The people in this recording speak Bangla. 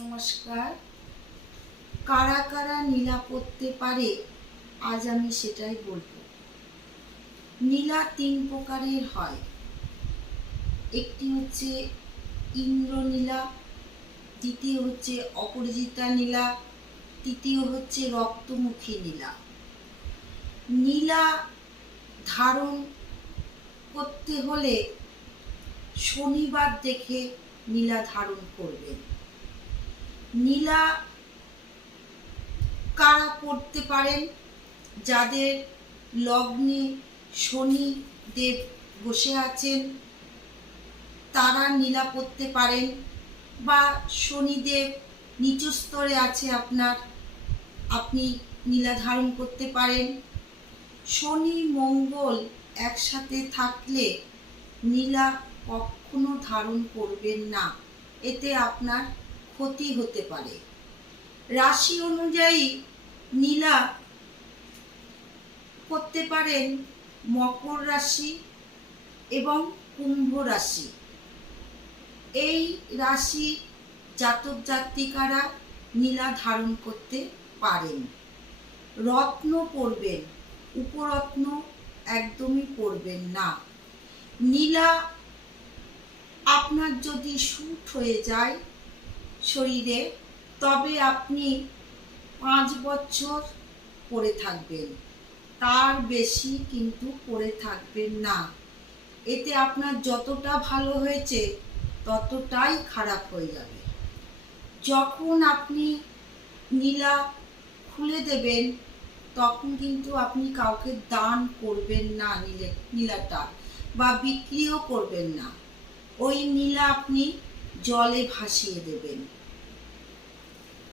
নমস্কার। কারা কারা নীলা পড়তে পারে আজ আমি সেটাই বলবো। নীলা 3 প্রকারের হয়। একটি হচ্ছে ইন্দ্রনীলা, দ্বিতীয় হচ্ছে অপরাজিতা নীলা, তৃতীয় হচ্ছে রক্তমুখী নীলা। নীলা ধারণ করতে হলে শনিবার দেখে নীলা ধারণ করবেন। নীলা কারা পড়তে পারেন? যাদের লগ্নে শনি দেব বসে আছেন তারা নীলা পড়তে পারেন, বা শনিদেব নিচু স্তরে আছে আপনার, আপনি নীলা ধারণ করতে পারেন। শনি মঙ্গল একসাথে থাকলে নীলা কখনো ধারণ করবেন না, এতে আপনার ক্ষতি হতে পারে। রাশি অনুযায়ী নীলা করতে পারেন মকর রাশি এবং কুম্ভ রাশি। এই রাশি জাতক জাতিকারা নীলা ধারণ করতে পারেন। রত্ন পরবেন, উপরত্ন একদমই পরবেন না। নীলা আপনার যদি স্যুট হয়ে যায় শরীরে, তবে আপনি 5 বছর পরে থাকবেন, তার বেশি কিন্তু পরে থাকবেন না। এতে আপনার যতটা ভালো হয়েছে ততটাই খারাপ হয়ে যাবে। যখন আপনি নীলা খুলে দেবেন তখন কিন্তু আপনি কাউকে দান করবেন না নীলাটা, বা বিক্রিও করবেন না। ওই নীলা আপনি জলে ভাসিয়ে দেবেন।